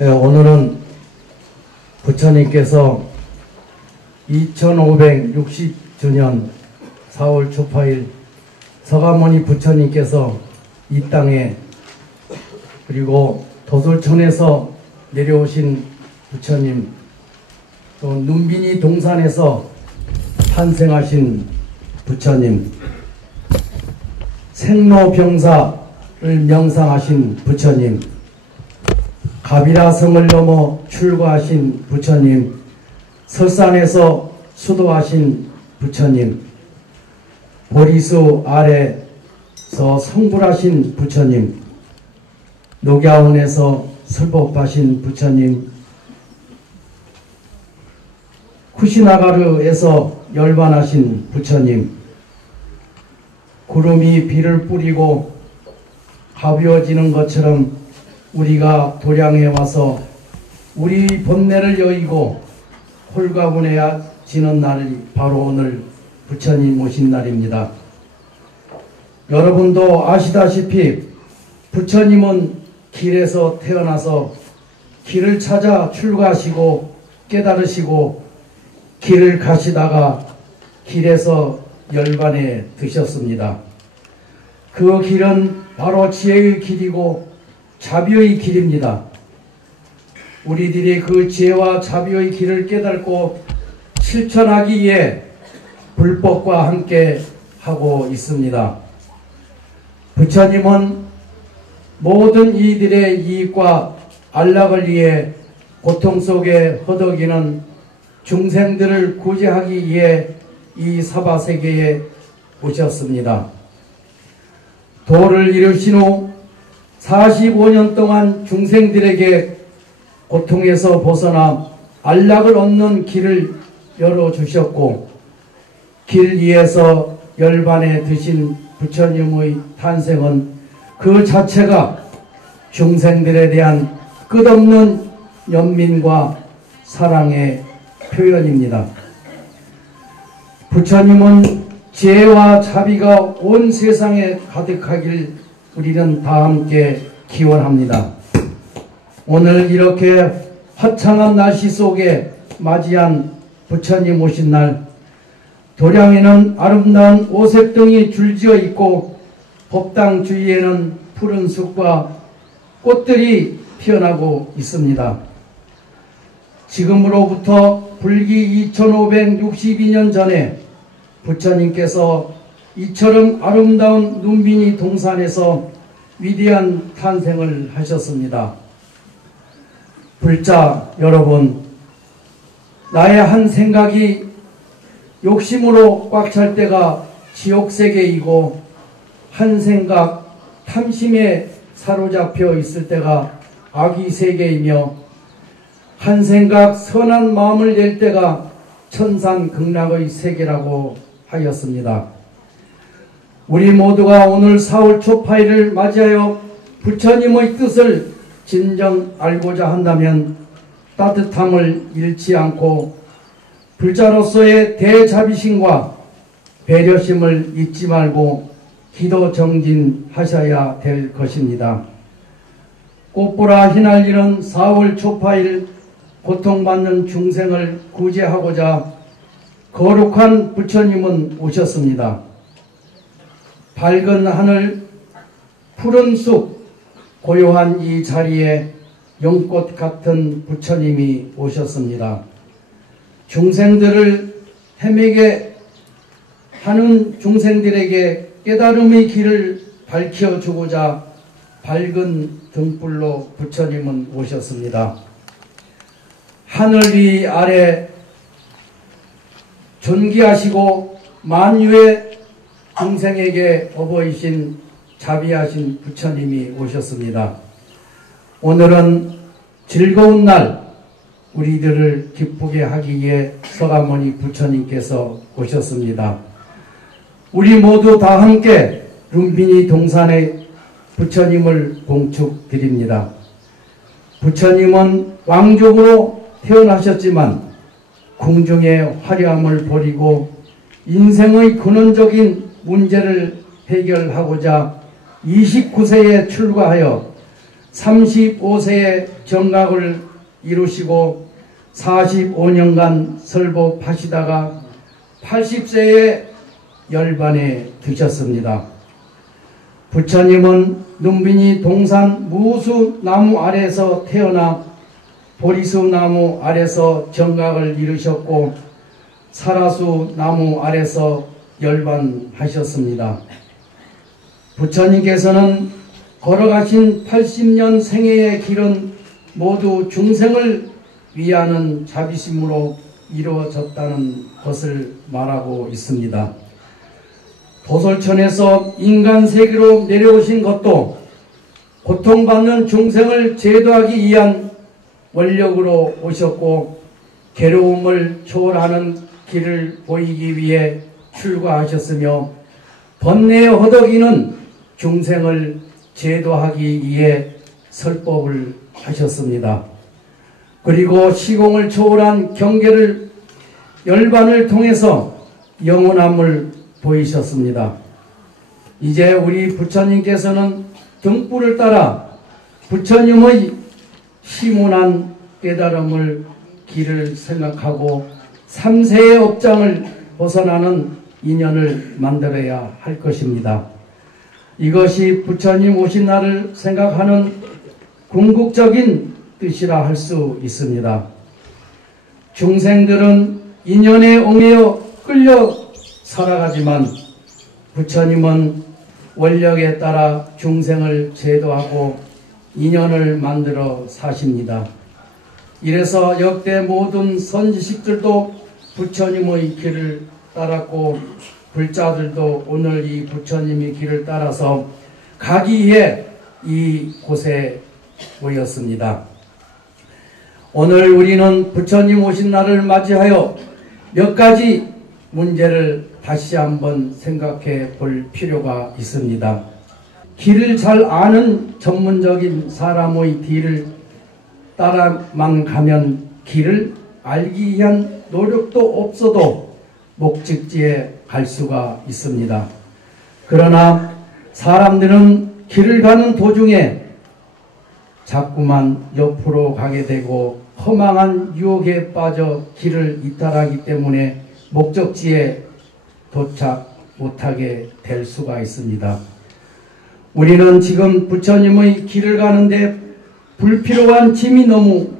오늘은 부처님께서 2560주년 4월 초파일 서가모니 부처님께서 이 땅에 그리고 도솔천에서 내려오신 부처님, 또 눈빈이 동산에서 탄생하신 부처님, 생로병사를 명상하신 부처님, 가비라성을 넘어 출가하신 부처님, 설산에서 수도하신 부처님, 보리수 아래서 성불하신 부처님, 녹야원에서 설법하신 부처님, 쿠시나가르에서 열반하신 부처님, 구름이 비를 뿌리고 가벼워지는 것처럼 우리가 도량에 와서 우리 본내를 여의고 홀가분해지는 날이 바로 오늘 부처님 오신 날입니다. 여러분도 아시다시피 부처님은 길에서 태어나서 길을 찾아 출가하시고 깨달으시고 길을 가시다가 길에서 열반에 드셨습니다. 그 길은 바로 지혜의 길이고 자비의 길입니다. 우리들이 그 지혜와 자비의 길을 깨닫고 실천하기 위해 불법과 함께 하고 있습니다. 부처님은 모든 이들의 이익과 안락을 위해 고통 속에 허덕이는 중생들을 구제하기 위해 이 사바세계에 오셨습니다. 도를 이루신 후 45년 동안 중생들에게 고통에서 벗어나 안락을 얻는 길을 열어주셨고, 길 위에서 열반에 드신 부처님의 탄생은 그 자체가 중생들에 대한 끝없는 연민과 사랑의 표현입니다. 부처님은 지혜와 자비가 온 세상에 가득하길 우리는 다 함께 기원합니다. 오늘 이렇게 화창한 날씨 속에 맞이한 부처님 오신 날, 도량에는 아름다운 오색등이 줄지어 있고 법당 주위에는 푸른 숲과 꽃들이 피어나고 있습니다. 지금으로부터 불기 2562년 전에 부처님께서 이처럼 아름다운 눈빈이 동산에서 위대한 탄생을 하셨습니다. 불자 여러분, 나의 한 생각이 욕심으로 꽉 찰 때가 지옥세계이고, 한 생각 탐심에 사로잡혀 있을 때가 아귀세계이며, 한 생각 선한 마음을 낼 때가 천산극락의 세계라고 하였습니다. 우리 모두가 오늘 4월 초파일을 맞이하여 부처님의 뜻을 진정 알고자 한다면 따뜻함을 잃지 않고 불자로서의 대자비심과 배려심을 잊지 말고 기도 정진하셔야 될 것입니다. 꽃보라 휘날리는 4월 초파일 고통받는 중생을 구제하고자 거룩한 부처님은 오셨습니다. 밝은 하늘, 푸른 숲, 고요한 이 자리에 연꽃 같은 부처님이 오셨습니다. 중생들을 헤매게 하는 중생들에게 깨달음의 길을 밝혀주고자 밝은 등불로 부처님은 오셨습니다. 하늘 위 아래 존귀하시고 만유의 중생에게 어버이신 자비하신 부처님이 오셨습니다. 오늘은 즐거운 날, 우리들을 기쁘게 하기 위해 서가모니 부처님께서 오셨습니다. 우리 모두 다 함께 눈빈이 동산의 부처님을 봉축드립니다. 부처님은 왕족으로 태어나셨지만 궁중의 화려함을 버리고 인생의 근원적인 문제를 해결하고자 29세에 출가하여 35세에 정각을 이루시고 45년간 설법하시다가 80세에 열반에 드셨습니다. 부처님은 눈빈이 동산 무수나무 아래서 태어나 보리수나무 아래서 정각을 이루셨고 사라수나무 아래서 열반하셨습니다. 부처님께서는 걸어가신 80년 생애의 길은 모두 중생을 위하는 자비심으로 이루어졌다는 것을 말하고 있습니다. 도솔천에서 인간 세계로 내려오신 것도 고통받는 중생을 제도하기 위한 원력으로 오셨고 괴로움을 초월하는 길을 보이기 위해 출가하셨으며 번뇌에 허덕이는 중생을 제도하기 위해 설법을 하셨습니다. 그리고 시공을 초월한 경계를 열반을 통해서 영원함을 보이셨습니다. 이제 우리 부처님께서는 등불을 따라 부처님의 심오한 깨달음을 길을 생각하고 3세의 업장을 벗어나는 인연을 만들어야 할 것입니다. 이것이 부처님 오신 날을 생각하는 궁극적인 뜻이라 할 수 있습니다. 중생들은 인연에 얽매여 끌려 살아가지만 부처님은 원력에 따라 중생을 제도하고 인연을 만들어 사십니다. 이래서 역대 모든 선지식들도 부처님의 길을 따랐고 불자들도 오늘 이 부처님의 길을 따라서 가기 위해 이곳에 모였습니다. 오늘 우리는 부처님 오신 날을 맞이하여 몇 가지 문제를 다시 한번 생각해 볼 필요가 있습니다. 길을 잘 아는 전문적인 사람의 뒤를 따라만 가면 길을 알기 위한 노력도 없어도 목적지에 갈 수가 있습니다. 그러나 사람들은 길을 가는 도중에 자꾸만 옆으로 가게 되고 허망한 유혹에 빠져 길을 이탈하기 때문에 목적지에 도착 못하게 될 수가 있습니다. 우리는 지금 부처님의 길을 가는데 불필요한 짐이 너무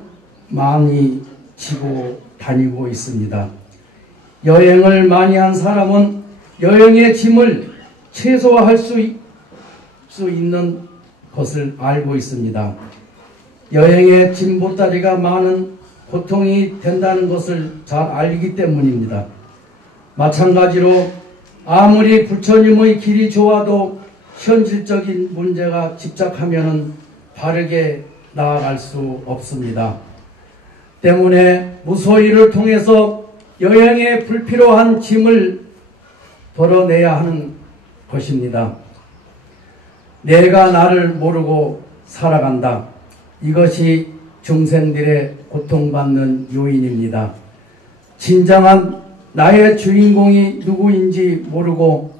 많이 지고 다니고 있습니다. 여행을 많이 한 사람은 여행의 짐을 최소화할 수 있는 것을 알고 있습니다. 여행의 짐 보따리가 많은 고통이 된다는 것을 잘 알기 때문입니다. 마찬가지로 아무리 부처님의 길이 좋아도 현실적인 문제가 집착하면 바르게 나아갈 수 없습니다. 때문에 무소위를 통해서 여행에 불필요한 짐을 덜어내야 하는 것입니다. 내가 나를 모르고 살아간다. 이것이 중생들의 고통받는 요인입니다. 진정한 나의 주인공이 누구인지 모르고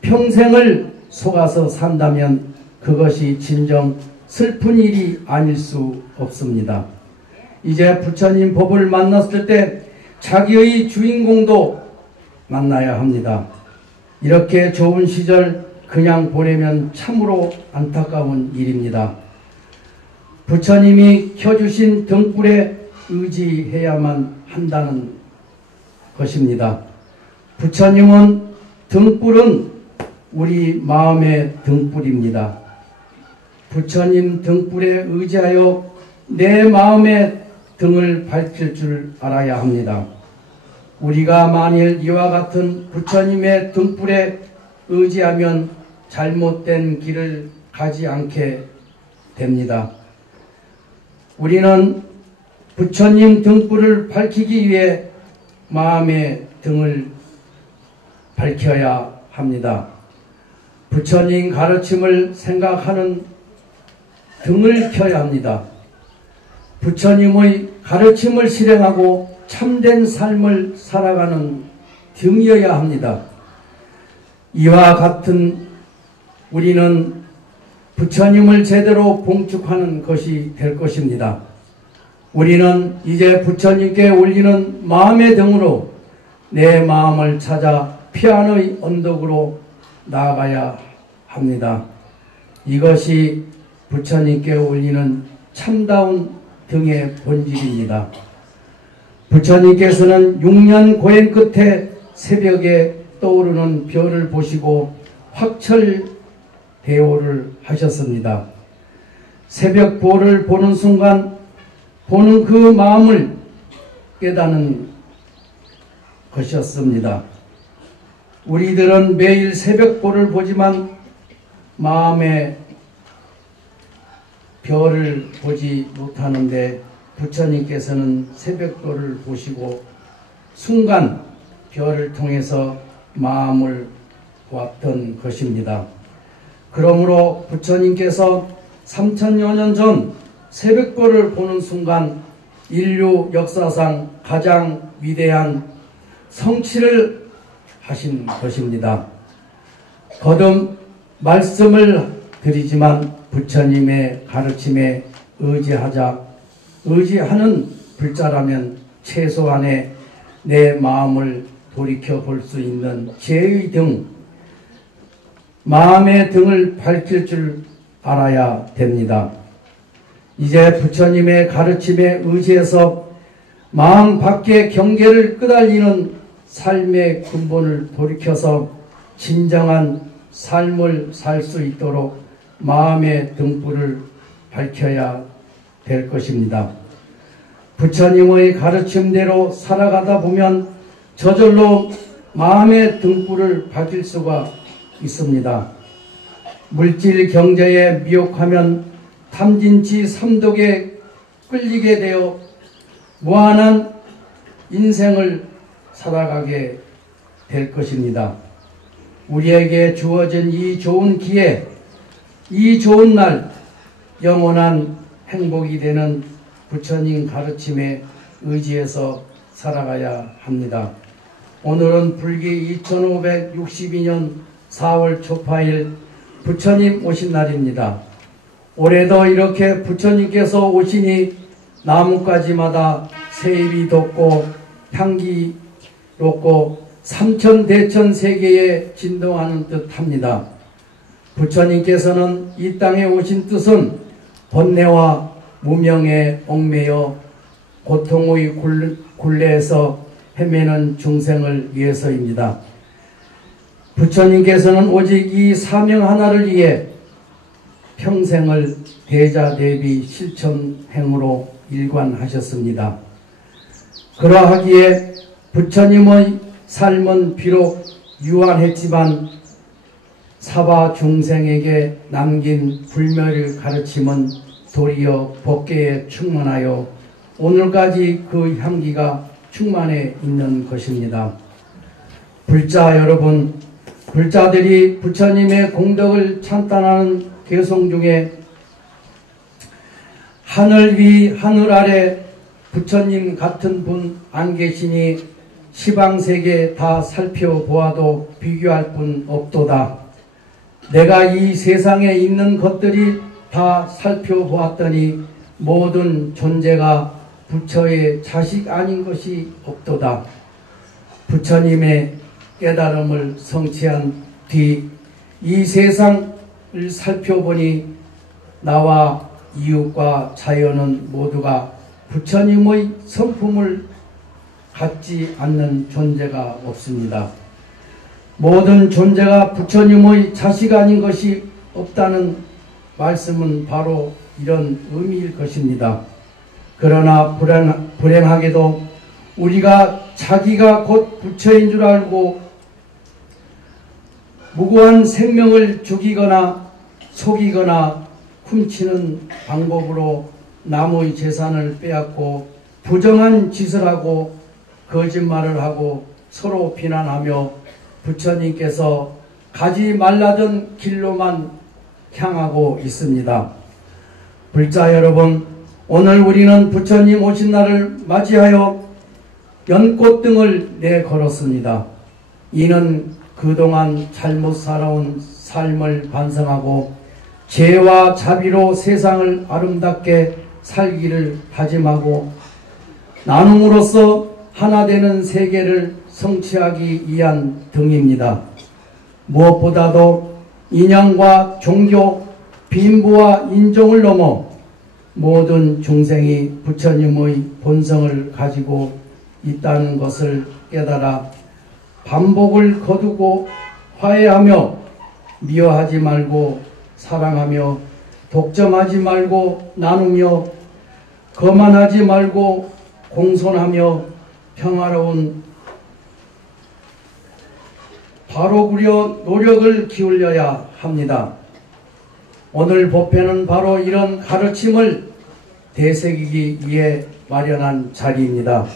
평생을 속아서 산다면 그것이 진정 슬픈 일이 아닐 수 없습니다. 이제 부처님 법을 만났을 때 자기의 주인공도 만나야 합니다. 이렇게 좋은 시절 그냥 보내면 참으로 안타까운 일입니다. 부처님이 켜주신 등불에 의지해야만 한다는 것입니다. 부처님은 등불은 우리 마음의 등불입니다. 부처님 등불에 의지하여 내 마음의 등을 밝힐 줄 알아야 합니다. 우리가 만일 이와 같은 부처님의 등불에 의지하면 잘못된 길을 가지 않게 됩니다. 우리는 부처님 등불을 밝히기 위해 마음의 등을 밝혀야 합니다. 부처님 가르침을 생각하는 등을 켜야 합니다. 부처님의 가르침을 실행하고 참된 삶을 살아가는 등이어야 합니다. 이와 같은 우리는 부처님을 제대로 봉축하는 것이 될 것입니다. 우리는 이제 부처님께 올리는 마음의 등으로 내 마음을 찾아 피안의 언덕으로 나아가야 합니다. 이것이 부처님께 올리는 참다운 등의 본질입니다. 부처님께서는 6년 고행 끝에 새벽에 떠오르는 별을 보시고 확철대오를 하셨습니다. 새벽 보를 보는 순간 보는 그 마음을 깨닫는 것이었습니다. 우리들은 매일 새벽보를 보지만 마음의 별을 보지 못하는데 부처님께서는 새벽보를 보시고 순간 별을 통해서 마음을 보았던 것입니다. 그러므로 부처님께서 3000여 년 전 새벽보를 보는 순간 인류 역사상 가장 위대한 성취를 하신 것입니다. 거듭 말씀을 드리지만 부처님의 가르침에 의지하는 불자라면 최소한의 내 마음을 돌이켜 볼 수 있는 제의 등, 마음의 등을 밝힐 줄 알아야 됩니다. 이제 부처님의 가르침에 의지해서 마음 밖의 경계를 끄달리는 삶의 근본을 돌이켜서 진정한 삶을 살 수 있도록 마음의 등불을 밝혀야 될 것입니다. 부처님의 가르침대로 살아가다 보면 저절로 마음의 등불을 밝힐 수가 있습니다. 물질 경제에 미혹하면 탐진치 삼독에 끌리게 되어 무한한 인생을 살아가게 될 것입니다. 우리에게 주어진 이 좋은 기회, 이 좋은 날, 영원한 행복이 되는 부처님 가르침에 의지해서 살아가야 합니다. 오늘은 불기 2562년 4월 초파일 부처님 오신 날입니다. 올해도 이렇게 부처님께서 오시니 나뭇가지마다 새잎이 돋고 향기 돋고 삼천대천 세계에 진동하는 듯합니다. 부처님께서는 이 땅에 오신 뜻은 번뇌와 무명에 얽매여 고통의 굴레에서 헤매는 중생을 위해서입니다. 부처님께서는 오직 이 사명 하나를 위해 평생을 대자대비 실천행으로 일관하셨습니다. 그러하기에 부처님의 삶은 비록 유한했지만 사바 중생에게 남긴 불멸의 가르침은 도리어 법계에 충만하여 오늘까지 그 향기가 충만해 있는 것입니다. 불자 여러분, 불자들이 부처님의 공덕을 찬탄하는 개송 중에 하늘 위 하늘 아래 부처님 같은 분 안 계시니 시방세계 다 살펴보아도 비교할 분 없도다. 내가 이 세상에 있는 것들이 다 살펴보았더니 모든 존재가 부처의 자식 아닌 것이 없도다. 부처님의 깨달음을 성취한 뒤 이 세상을 살펴보니 나와 이웃과 자연은 모두가 부처님의 성품을 갖지 않는 존재가 없습니다. 모든 존재가 부처님의 자식 아닌 것이 없다는 말씀은 바로 이런 의미일 것입니다. 그러나 불행하게도 우리가 자기가 곧 부처인 줄 알고 무고한 생명을 죽이거나 속이거나 훔치는 방법으로 남의 재산을 빼앗고 부정한 짓을 하고 거짓말을 하고 서로 비난하며 부처님께서 가지 말라던 길로만 향하고 있습니다. 불자 여러분, 오늘 우리는 부처님 오신 날을 맞이하여 연꽃등을 내걸었습니다. 이는 그동안 잘못 살아온 삶을 반성하고 죄와 자비로 세상을 아름답게 살기를 다짐하고 나눔으로써 하나 되는 세계를 성취하기 위한 등입니다. 무엇보다도 인양과 종교, 빈부와 인종을 넘어 모든 중생이 부처님의 본성을 가지고 있다는 것을 깨달아 반복을 거두고 화해하며 미워하지 말고 사랑하며 독점하지 말고 나누며 거만하지 말고 공손하며 평화로운 바로구려 노력을 기울여야 합니다. 오늘 법회는 바로 이런 가르침을 되새기기 위해 마련한 자리입니다.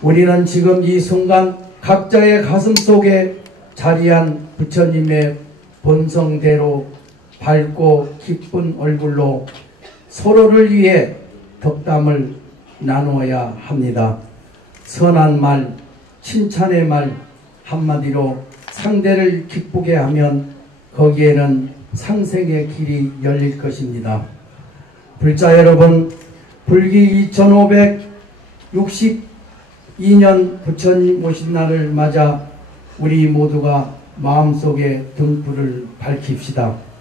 우리는 지금 이 순간 각자의 가슴 속에 자리한 부처님의 본성대로 밝고 기쁜 얼굴로 서로를 위해 덕담을 나누어야 합니다. 선한 말, 칭찬의 말 한마디로 상대를 기쁘게 하면 거기에는 상생의 길이 열릴 것입니다. 불자 여러분, 불기 2562년 부처님 오신 날을 맞아 우리 모두가 마음속에 등불을 밝힙시다.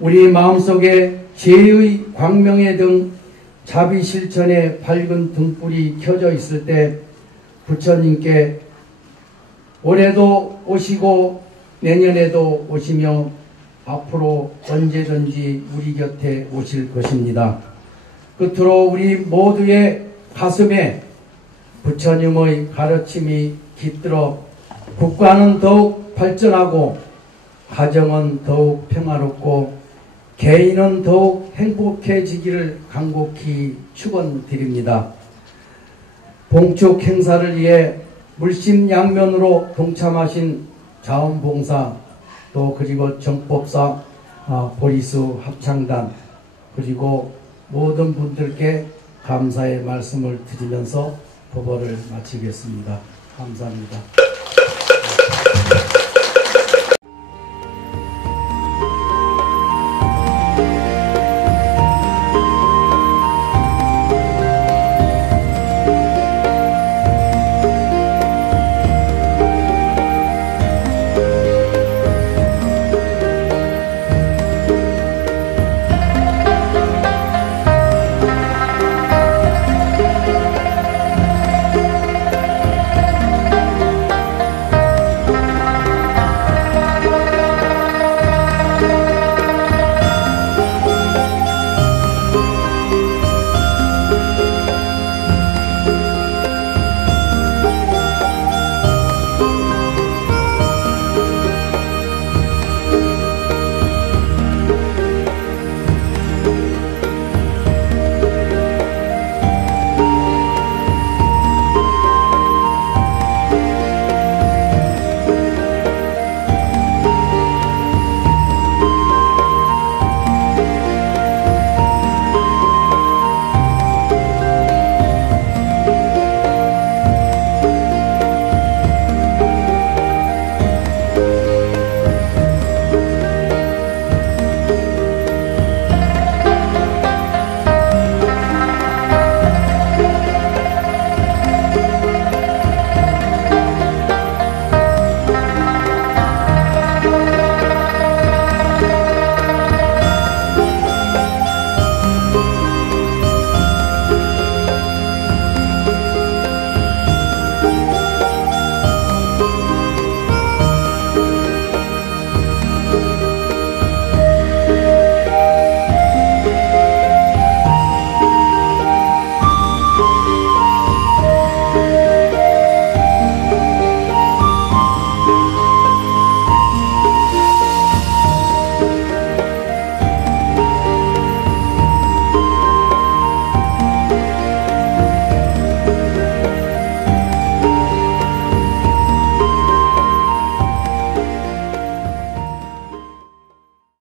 우리 마음속에 죄의 광명의 등 자비 실천의 밝은 등불이 켜져 있을 때 부처님께 올해도 오시고 내년에도 오시며 앞으로 언제든지 우리 곁에 오실 것입니다. 끝으로 우리 모두의 가슴에 부처님의 가르침이 깃들어 국가는 더욱 발전하고 가정은 더욱 평화롭고 개인은 더욱 행복해지기를 간곡히 축원드립니다. 봉축 행사를 위해 물심양면으로 동참하신 자원봉사 또 그리고 정법사 보리수 합창단 그리고 모든 분들께 감사의 말씀을 드리면서 법어를 마치겠습니다. 감사합니다.